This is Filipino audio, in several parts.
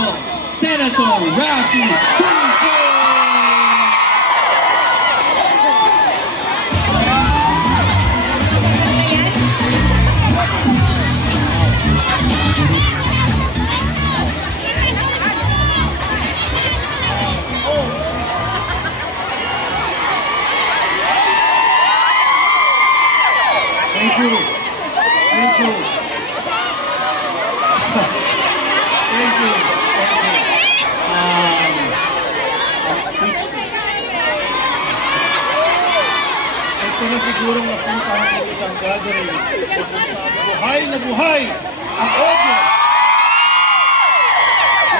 Honorable Senator Raffy Tulfo. Thank you. Thank you. Thank you. I'm speechless. Ito na sigurong napuntahan ng isang gathering na kung saan buhay na buhay ang audience.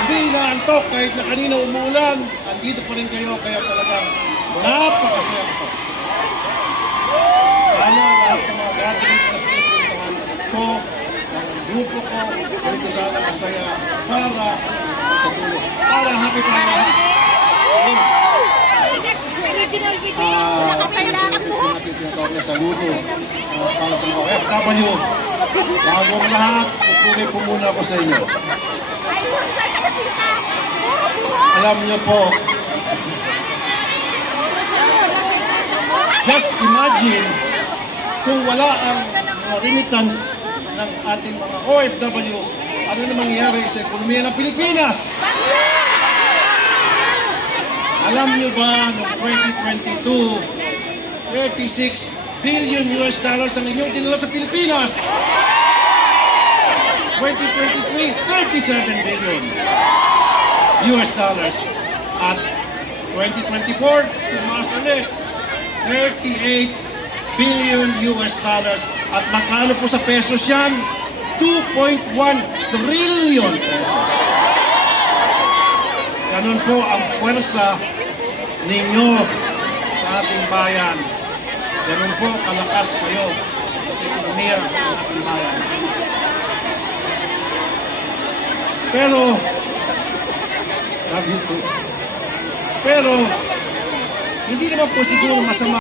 Hindi inaantok kahit na kanina umuulan, andito pa rin kayo, kaya talagang napakasaya ko. Sana lahat ng mga gatherings na pinupuntahan ko, ng grupo ko, ganito sana masaya para sa dulo. Para happy tayo lahat. Original video yung nakapailangan po. Natin tinatawag na saludo para sa mga FW. Bago ang lahat, pupuli po muna ako sa inyo. Alam niyo po, just imagine kung wala ang mga remittance ng ating mga OFW, ano na mangyayari sa ekonomiya ng Pilipinas? Alam niyo ba, noong 2022, 36 billion US dollars ang inyong dinala sa Pilipinas? 2023, 37 billion US dollars. At 2024, tumaas ulit, 38 billion US dollars. At magkano po sa pesos yan? 2.1 trillion pesos. Ganun po ang puwersa ninyo sa ating bayan. Ganun po kalakas kayo sa ekonomiya ng ating bayan. Pero, love you too. Pero, hindi naman po siguro masama